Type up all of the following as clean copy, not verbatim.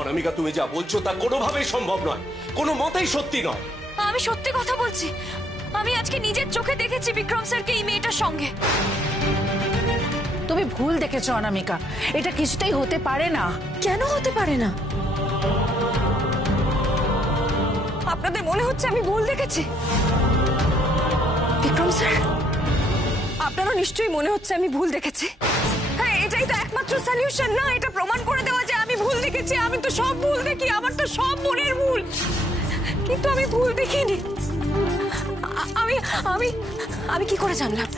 অনামিকা, তুমি যা বলছো তা কোনোভাবেই সম্ভব নয়, কোনো মতেই সত্যি নয়। আমি সত্যি কথা বলছি, আমি আজকে নিজের চোখে দেখেছি বিক্রম স্যারকে এই মেয়েটার সঙ্গে। তুমি ভুল দেখেছো অনামিকা, এটা কিছুতেই হতে পারে না। কেন হতে পারে না? আপনাদের মনে হচ্ছে আমি ভুল দেখেছি? বিক্রম স্যার, আপনারও নিশ্চয়ই মনে হচ্ছে আমি ভুল দেখেছি। হ্যাঁ, এটাই তো একমাত্র সলিউশন না, এটা প্রমাণ করে দেওয়া যে আমি ভুল দেখেছি। আমি তো সব ভুল দেখি, আমার তো সব মনের ভুল, কিন্তু আমি ভুল দেখিনি। আমি আমি আমি কি করে জানলাম?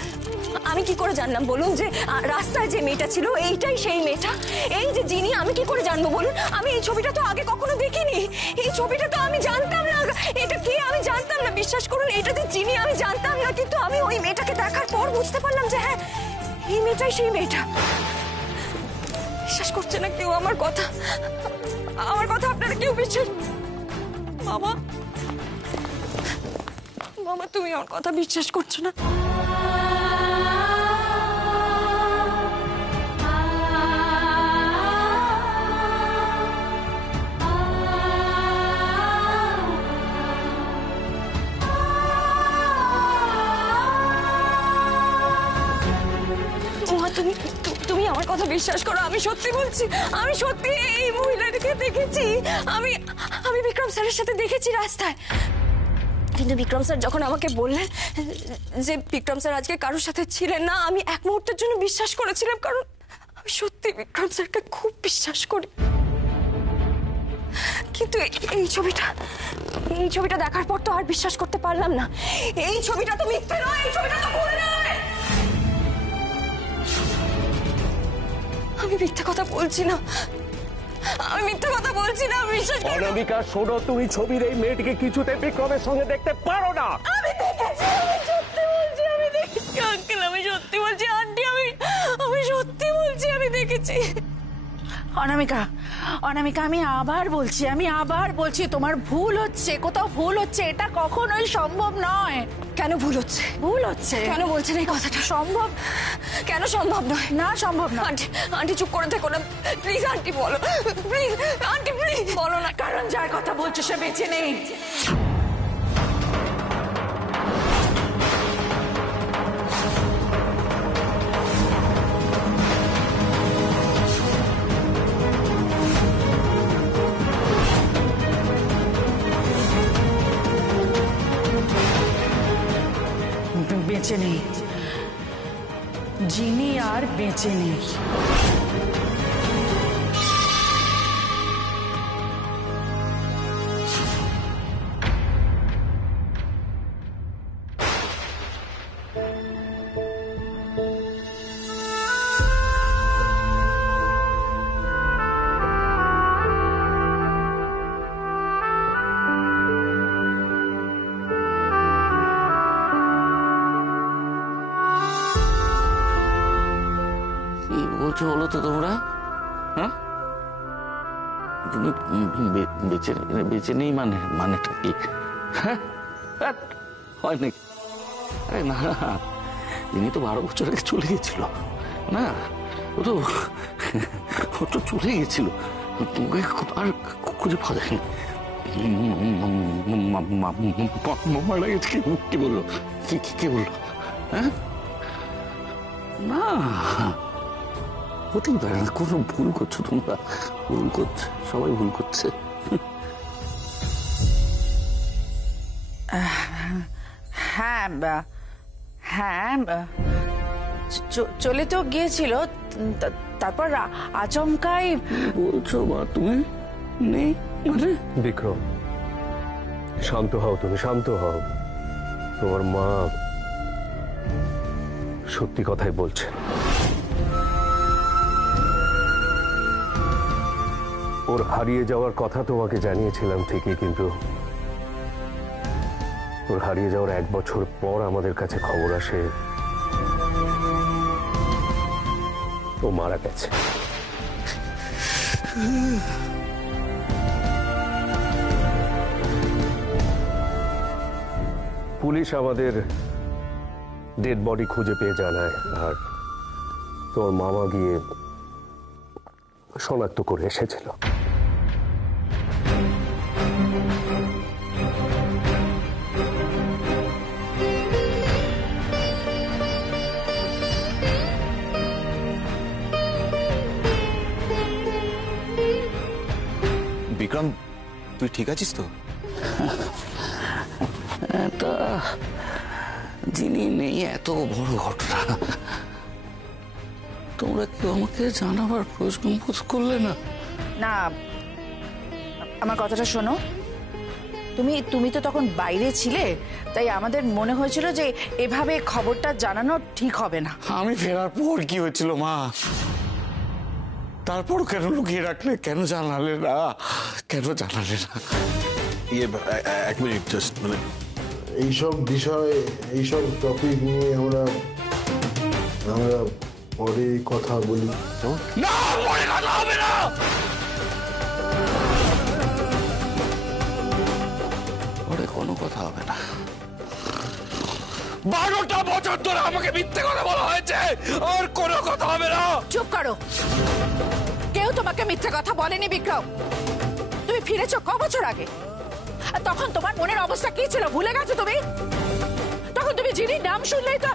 আমি কি করে জানলাম বলুন যে রাস্তায় যে মেয়েটা ছিল এইটাই সেই মেয়েটা? এই যে যিনি, আমি কি করে জানবো বলুন? আমি এই ছবিটা তো আগে কখনো দেখিনি, এই ছবিটা তো আমি জানতাম না এটা কে, আমি জানতাম না। বিশ্বাস করুন, এটা যে যিনি আমি জানতাম না, কিন্তু আমি ওই মেয়েটাকে দেখার পর বুঝতে পারলাম যে হ্যাঁ, এই মেয়েটাই সেই মেয়েটা। বিশ্বাস করছে না কেউ আমার কথা, আমার কথা আপনারা কেউ বিশ্বাস? মামা, মামা, তুমি আমার কথা বিশ্বাস করছো না? তুমি আমার কথা বিশ্বাস করো, আমি সত্যি বলছি, আমি সত্যি এই মহিলাটাকে দেখেছি। আমি বিক্রম স্যারের সাথে দেখেছি রাস্তায়। কিন্তু বিক্রম স্যার যখন আমাকে বললেন যে বিক্রম স্যার আজকে কারোর সাথে ছিলেন না, আমি এক মুহূর্তের জন্য বিশ্বাস করেছিলাম, কারণ আমি সত্যি বিক্রম স্যারকে খুব বিশ্বাস করি। কিন্তু এই ছবিটা দেখার পর তো আর বিশ্বাস করতে পারলাম না। এই ছবিটা তো মিথ্যে নয়, এই ছবিটা তো ভুল নয়। আমি মিথ্যে কথা বলছি না, আমি মিথ্যে কথা বলছি না, বিশ্বাস করো। অনামিকা শোনো, তুমি ছবির এই মেয়েটিকে কিছুতে বিক্রমের সঙ্গে দেখতে পারো না। আমি দেখেছি, আমি সত্যি বলছি, আমি দেখেছি আঙ্কেল, আমি সত্যি বলছি আন্টি, আমি সত্যি বলছি, আমি দেখেছি। অনামিকা, অনামিকা, আমি আবার বলছি তোমার ভুল হচ্ছে, কোথাও ভুল হচ্ছে, এটা কখনোই সম্ভব নয়। কেন ভুল হচ্ছে? ভুল হচ্ছে কেন বলছেন এই কথাটা? সম্ভব কেন? সম্ভব নয়? না, সম্ভব না। আন্টি চুপ করে থেকো না প্লিজ, আন্টি বলো, প্লিজ আন্টি, প্লিজ বলো না। কারণ যার কথা বলছো সে বেঁচে নেই। বেঁচে নেই, যিনি আর বেঁচে নেই। বলো তো তোমরা, হ্যাঁ? বেঁচে নেই মানেটা কি? হয় নাকি? না, ইনি তো 12 বছর আগে চলে গেছিল না, ও তো চলে গেছিল, আর খুঁজে পাওয়া যায়নি। মারা গেছে? কি বললো? কে বললো? হ্যাঁ, না হতেই পারে না। কোনো ভুল করছো তোমরা, ভুল করছে, সবাই ভুল করছে। হ্যাঁ হ্যাঁ, চলে তো গিয়েছিল, তারপর আচমকাই। বলছো মা তুমি নেই মানে? বিক্রম, শান্ত হও, তুমি শান্ত হও। তোমার মা সত্যি কথাই বলছে। ওর হারিয়ে যাওয়ার কথা তোমাকে জানিয়েছিলাম ঠিকই, কিন্তু ওর হারিয়ে যাওয়ার 1 বছর পর আমাদের কাছে খবর আসে ও মারা গেছে। পুলিশ আমাদের ডেড বডি খুঁজে পেয়ে জানায়, আর তোর মামা গিয়ে শনাক্ত করে এসেছিল। বিক্রম, তুই ঠিক আছিস তো? তা যিনি নেই এত বড় ঘটনা, তোমরা কেউ আমাকে জানাবার প্রয়োজন বোধ করলে না? না, আমার কথাটা শোনো। তুমি তো তখন বাইরে ছিলে, তাই আমাদের মনে হয়েছিল যে এভাবে খবরটা জানানো ঠিক হবে না। আমি ফেরার পর কি হয়েছিল মা? তারপর কেন লুকিয়ে রাখলে? কেন জানালে না? কেন জানালে না? এক মিনিট, জাস্ট মানে এইসব বিষয়, এইসব টপিক নিয়ে আমরা পরে কথা বলি। না, পরে কথা হবে না। পরে কোনো কথা হবে না। 12টা বছর ধরে আমাকে মিথ্যে কথা বলা হয়েছে, আর কোনো কথা হবে না। চুপ করো। কেউ তোমাকে মিথ্যে কথা বলেনি বিক্রম। তুমি ফিরেছো ক বছর আগে, আর তখন তোমার মনের অবস্থা কি ছিল ভুলে গেছো তুমি? তখন তুমি যিনি নাম শুনলেই তো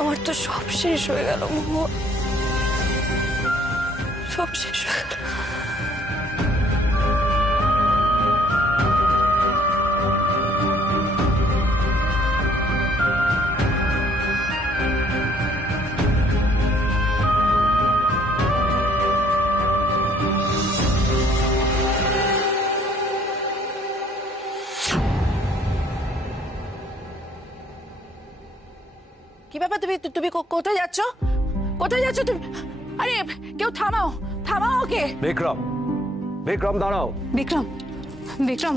আমার তো সব শেষ হয়ে গেল মোহন, সব শেষ হয়ে গেল। কি ব্যাপার? তুমি কোথায় যাচ্ছ? কোথায় যাচ্ছ তুমি? আরে কেউ থামাও, থামাও ওকে। বিক্রম, বিক্রম দাঁড়াও। বিক্রম, বিক্রম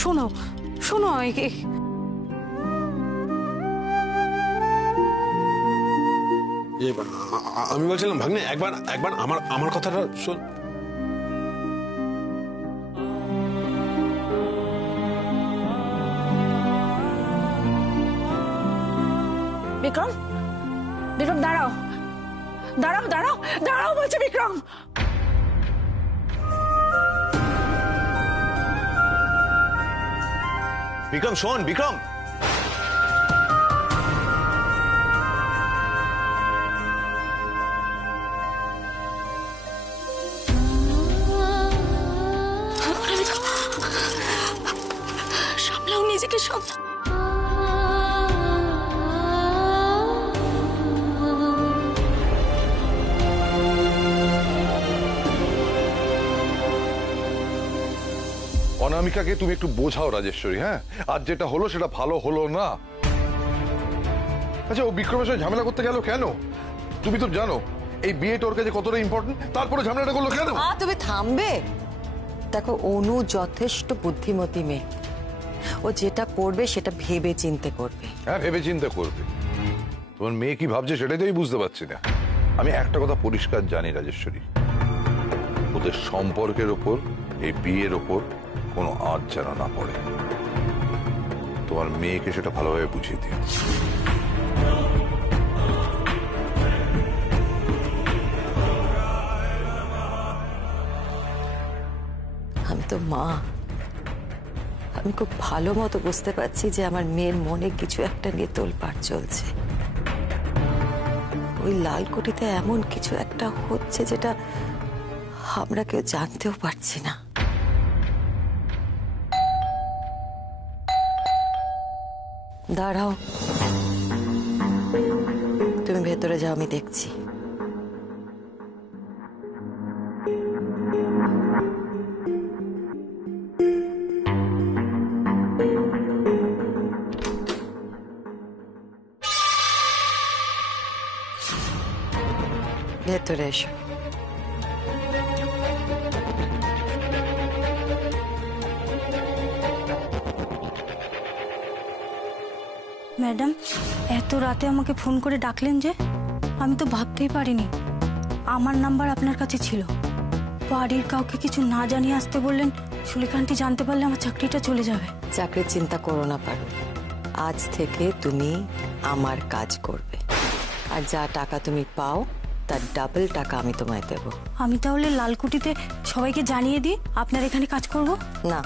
শোনো শোনো, আমি বলছিলাম ভাগ্নে, একবার একবার আমার কথাটা শোন। বিক্রম, বিক্রম দাঁড়াও, দাঁড়াও, দাঁড়াও, দাঁড়াও বলছে বিক্রম। বিক্রম শোন, বিক্রম। সামলাও নিজেকে, সামলাও। অনামিকাকে তুমি একটু বোঝাও রাজেশ্বরী। হ্যাঁ, আর যেটা হলো সেটা ভালো হলো না। আচ্ছা, ও বিক্রমের সাথে ঝামেলা করতে গেল কেন? তুমি তো জানো এই বিয়েটা ওর কাছে কতটা ইম্পর্টেন্ট, তারপরে ঝামেলাটা করলো কেন? তুমি থামবে? দেখো, অনু যথেষ্ট বুদ্ধিমতী মেয়ে। ও যেটা করবে সেটা ভেবে চিন্তে করবে। হ্যাঁ, ভেবে চিন্তা করবে। তোমার মেয়ে কি ভাবছে সেটাই তো আমি বুঝতে পারছি না। আমি একটা কথা পরিষ্কার জানি রাজেশ্বরী, ওদের সম্পর্কের ওপর, এই বিয়ের ওপর কোনো আঁচ যেন না পড়ে। তোমার মেয়েকে সেটা ভালোভাবে বুঝিয়ে দিও। আমি তো মা, আমি খুব ভালো মতো বুঝতে পারছি যে আমার মেয়ের মনে কিছু একটা নিয়ে তোলপাড় চলছে। ওই লালকুঠিতে এমন কিছু একটা হচ্ছে যেটা আমরা কেউ জানতেও পারছি না। দাঁড়াও, তুমি ভেতরে যাও, আমি দেখছি। ভেতরে এসো। ম্যাডাম, এত রাতে আমাকে ফোন করে ডাকলেন যে? আমি তো ভাবতেই পারিনি আমার নাম্বার আপনার কাছে ছিল। বাড়ির কাউকে কিছু না জানিয়ে আসতে বললেন, সুলেখা আন্টি জানতে পারলে আমার চাকরিটা চলে যাবে। চাকরির চিন্তা করো না পারো, আজ থেকে তুমি আমার কাজ করবে, আর যা টাকা তুমি পাও তার ডাবল টাকা আমি তোমায় দেব। আমি তাহলে লালকুটিতে সবাইকে জানিয়ে দিই আপনার এখানে কাজ করব? না,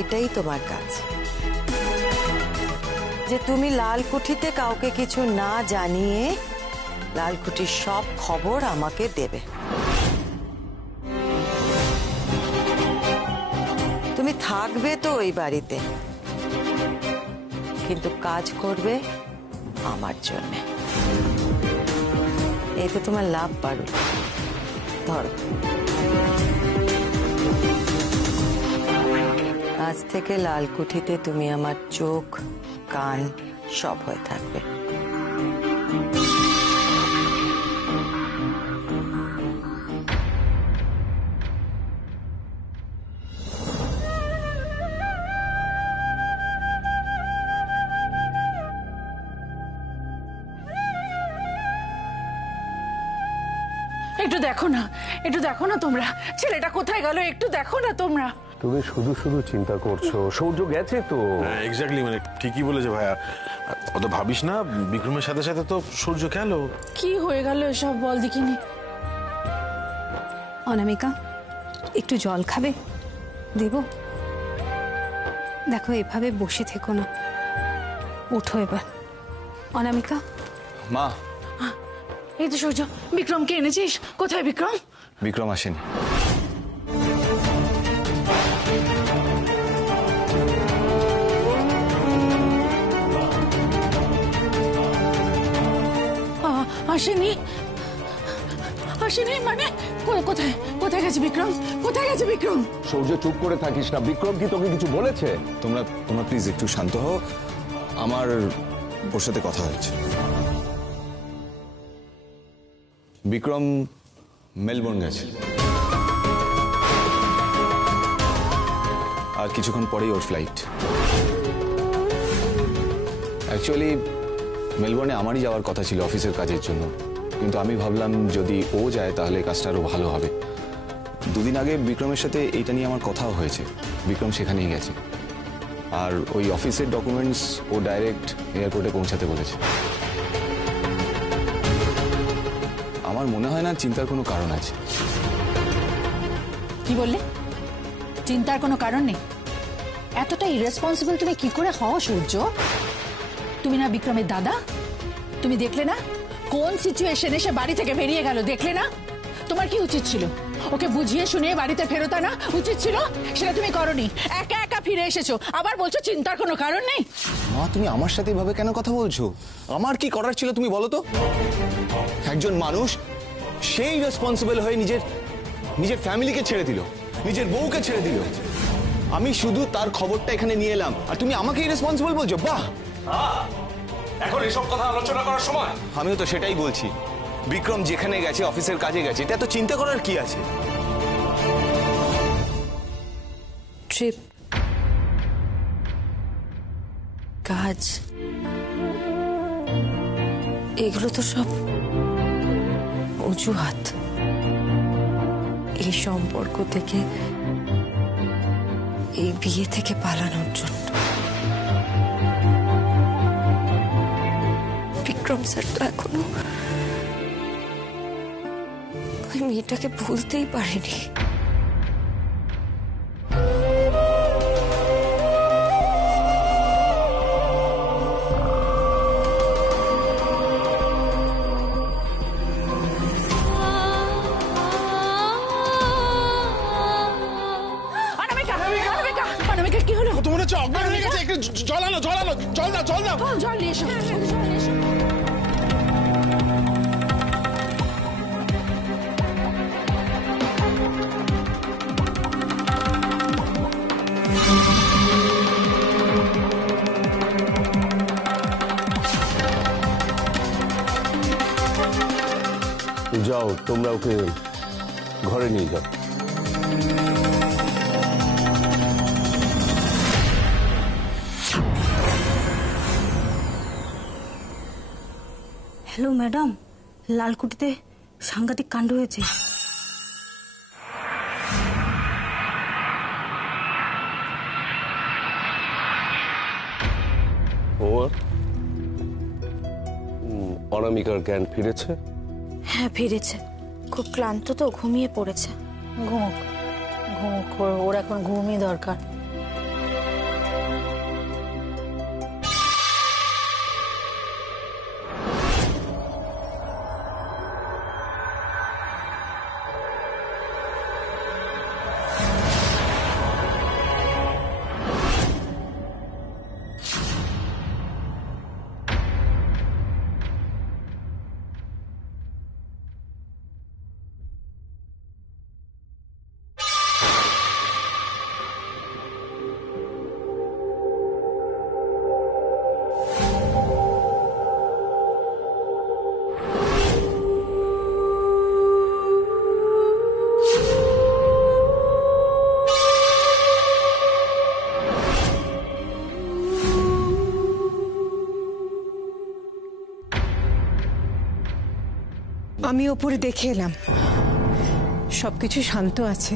এটাই তোমার কাজ, যে তুমি লালকুঠিতে কাউকে কিছু না জানিয়ে লালকুঠির সব খবর আমাকে দেবে। তুমি থাকবে তো ওই বাড়িতে, কিন্তু কাজ করবে আমার জন্য। এতে তোমার লাভ পারো। ধরো, আজ থেকে লালকুঠিতে তুমি আমার চোখ কান সব হয়ে থাকবে। একটু দেখো না, একটু দেখো না তোমরা, ছেলেটা কোথায় গেল, একটু দেখো না তোমরা। তুমি শুধু শুধু চিন্তা করছো, সূর্য গেছে তো। হ্যাঁ এক্স্যাক্টলি, মানে ঠিকই বলেছে ভাইয়া। অত ভাবিস না, বিক্রমের সাথে সাথে তো সূর্য গেল। কি হয়ে গেল এসব বল দেখিনি। অনামিকা, একটু জল খাবে? দেব? দেখো, এভাবে বসে থেকো না, ওঠো এবার। অনামিকা। মা, এই তো সূর্য, বিক্রমকে এনেছিস? কোথায় বিক্রম? বিক্রম আসেনি। আসেনি? আসেনি মানে কোথায় কোথায় গেছে বিক্রম? কোথায় গেছে বিক্রম? সূর্য, চুপ করে থাকিস না। বিক্রম কি তোকে কিছু বলেছে? তোমরা প্লিজ একটু শান্ত হও, আমার ওর সাথে কথা হয়েছে। বিক্রম মেলবোর্ন গেছে, আর কিছুক্ষণ পরেই ওর ফ্লাইট। অ্যাকচুয়ালি মেলবোর্নে আমারই যাওয়ার কথা ছিল অফিসের কাজের জন্য, কিন্তু আমি ভাবলাম যদি ও যায় তাহলে কাজটা আরও ভালো হবে। দুদিন আগে বিক্রমের সাথে এইটা নিয়ে আমার কথাও হয়েছে, বিক্রম সেখানেই গেছে, আর ওই অফিসের ডকুমেন্টস ও ডাইরেক্ট এয়ারপোর্টে পৌঁছাতে বলেছে। আমার মনে হয় না চিন্তার কোনো কারণ আছে। কি বললে? চিন্তার কোনো কারণ নেই? এতটা ইরেসপন্সিবল তুমি কি করে হও সূর্য? তুমি না বিক্রমের দাদা? তুমি দেখলে না কোন সিচুয়েশনে সে বাড়ি থেকে বেরিয়ে গেল? দেখলে না? তোমার কি উচিত ছিল? ওকে বুঝিয়ে শুনিয়ে বাড়িতে ফেরত আনা উচিত ছিল, সেটা তুমি করোনি। একা একা ফিরে এসেছো, আবার বলছো চিন্তার কোনো কারণ নেই। মা, তুমি আমার সাথে এভাবে কেন কথা বলছো? আমার কি করার ছিল তুমি বলো তো? একজন মানুষ সেই রেসপন্সিবল হয়ে নিজের ফ্যামিলিকে ছেড়ে দিল, নিজের বউকে ছেড়ে দিল। আমি শুধু তার খবরটা এখানে নিয়ে এলাম, আর তুমি আমাকেই রেসপন্সিবল বলছো? বাহ, এখন এসব কথা আলোচনা করার সময়? আমিও তো সেটাই বলছি। বিক্রম যেখানে গেছে, অফিসের কাজে গেছে, এটা তো চিন্তা করার কি আছে? ট্রিপ, কাজ, এগুলো তো সব অজুহাত এই সম্পর্ক থেকে, এই বিয়ে থেকে পালানোর জন্য। বিক্রম স্যার তো এখনো ওই মেয়েটাকে ভুলতেই পারেনি। কি হলো? তো মনে হচ্ছে অজ্ঞান হয়ে গেছে। একটু জল আনো, জল আনো, জল দাও, জল দাও। জল নিয়ে এসো। যাও, তোমরা ওকে ঘরে নিয়ে যাও। হ্যালো ম্যাডাম, লালকুটিতে সাংঘাতিক কাণ্ড হয়েছে। অনামিকার জ্ঞান ফিরেছে? হ্যাঁ ফিরেছে, খুব ক্লান্ত তো, ঘুমিয়ে পড়েছে। ঘুমুক ঘুমুক, ওর এখন ঘুমই দরকার। আমি ওপরে দেখে এলাম, সবকিছু শান্ত আছে।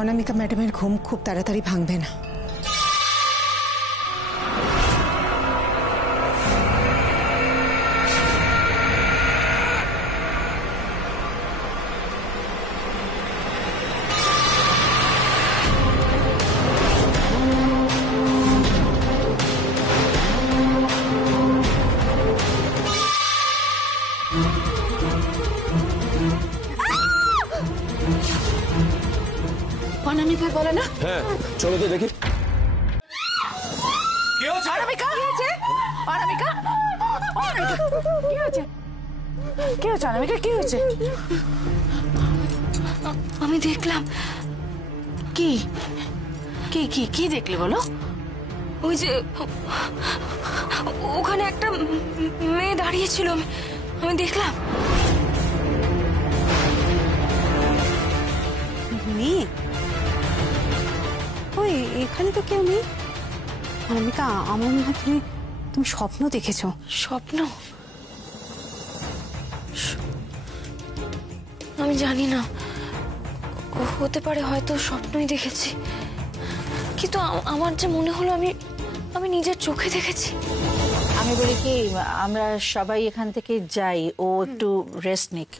অনামিকা ম্যাডামের ঘুম খুব তাড়াতাড়ি ভাঙবে না। অনামিকা বলে না? হ্যাঁ চলো তো দেখি। অনামিকা কি হয়েছে? অনামিকা, অনামিকা কি হয়েছে? কি হয়েছে অনামিকা, কি হয়েছে? আমি দেখলাম। কি কি কি কি দেখলে বলো? ওই যে ওখানে একটা মেয়ে দাঁড়িয়ে ছিল, আমি দেখলাম। মেয়ে? ওই এখানে তো কেউ নেই। অনামিকা, আমার মনে হয় তুমি স্বপ্ন দেখেছো। স্বপ্ন? আমি জানি না, হতে পারে, হয়তো স্বপ্নই দেখেছি, কিন্তু আমার যে মনে হলো আমি নিজের চোখে দেখেছি। আমি বলি কি, আমরা সবাই এখান থেকে যাই, ও একটু রেস্ট নিক,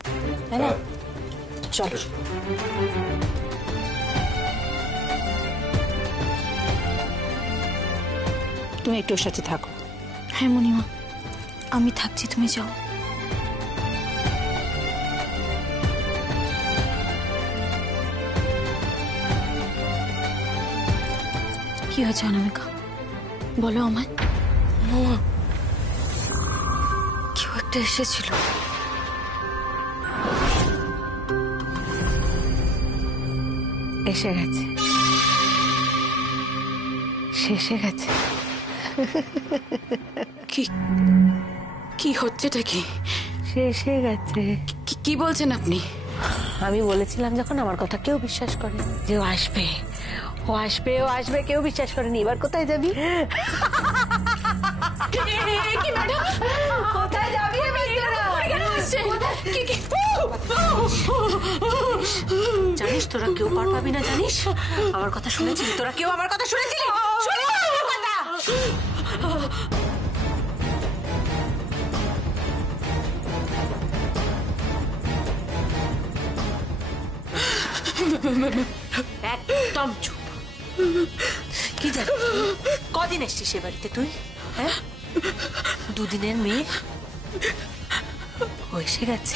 তাই না? চলো। তুমি একটু ওর সাথে থাকো। হ্যাঁ মণিমা, আমি থাকছি, তুমি যাও। কি হয়েছে অনামিকা, বলো আমায়। মামা, কেউ একটা এসেছিল। এসে গেছে, শেষে গেছে। কি কি হচ্ছেটা কি? শেষে গেছে। কি বলছেন আপনি? আমি বলেছিলাম যখন, আমার কথা কেউ বিশ্বাস করে যে ও আসবে, ও আসবে, ও আসবে, কেউ বিশ্বাস করেনি। এবার কোথায় যাবি? কি ম্যাডাম, কোথায় যাবি? জানিস তোরা কেউ পার পাবি না, জানিস? আমার কথা শুনেছিলি তোরা? কেউ আমার কথা শুনেছিলি? একদম চুপ। কি জানি, কদিন এসছিস সে বাড়িতে তুই? হ্যাঁ, দুদিনের মেয়ে ও এসে গেছে।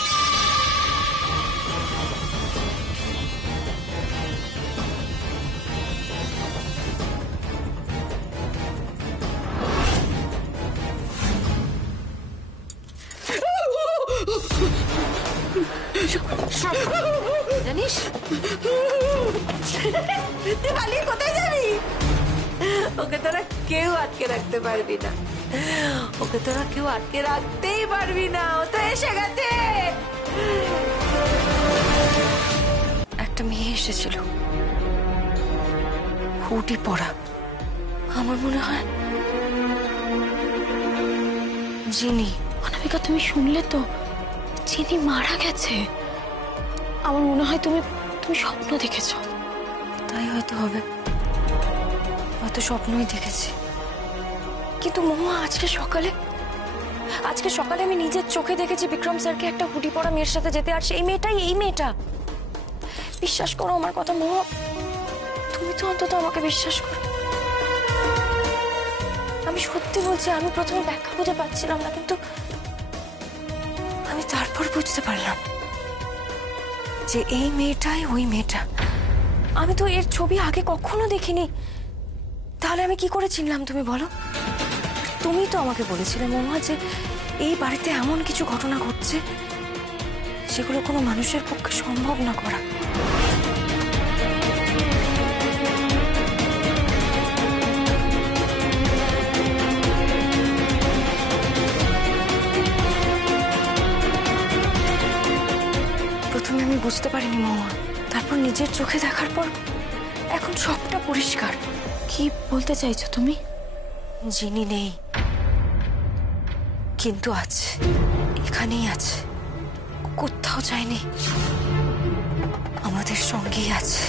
জানিস তুই কোথায় যাবি? ওকে তোরা কেউ আটকে রাখতে পারবি না, ওকে তোরা কেউ আটকে রাখতেই পারবি না, ও তো এসে গেছে। একটা মেয়ে এসেছিল, হুডি পরা, আমার মনে হয় জিনি। অনামিকা তুমি শুনলে তো, চিনি মারা গেছে। আমার মনে হয় তুমি তুমি স্বপ্ন দেখেছ। তাই হয়তো হবে, হয়তো স্বপ্নই দেখেছি। কিন্তু মহুয়া আজকে সকালে আমি নিজের চোখে দেখেছি বিক্রম স্যারকে একটা হুডি পরা মেয়ের সাথে যেতে, আর সেই মেয়েটাই এই মেয়েটা। বিশ্বাস করো আমার কথা মহুয়া, তুমি তো অন্তত আমাকে বিশ্বাস করো। আমি সত্যি বলছি, আমি প্রথমে ব্যাখ্যা খুঁজে পাচ্ছিলাম না, কিন্তু আমি তারপর বুঝতে পারলাম যে এই মেয়েটাই ওই মেয়েটা। আমি তো এর ছবি আগে কখনো দেখিনি, তাহলে আমি কি করে চিনলাম তুমি বলো? তুমি তো আমাকে বলেছিলে মহুয়া যে এই বাড়িতে এমন কিছু ঘটনা ঘটছে সেগুলো কোনো মানুষের পক্ষে সম্ভব না করা। প্রথমে আমি বুঝতে পারিনি মহুয়া, তারপর নিজের চোখে দেখার পর এখন সবটা পরিষ্কার। কি বলতে চাইছো তুমি? জিনি নেই, কিন্তু আছে, এখানেই আছে, কোথাও যায়নি, আমাদের সঙ্গেই আছে।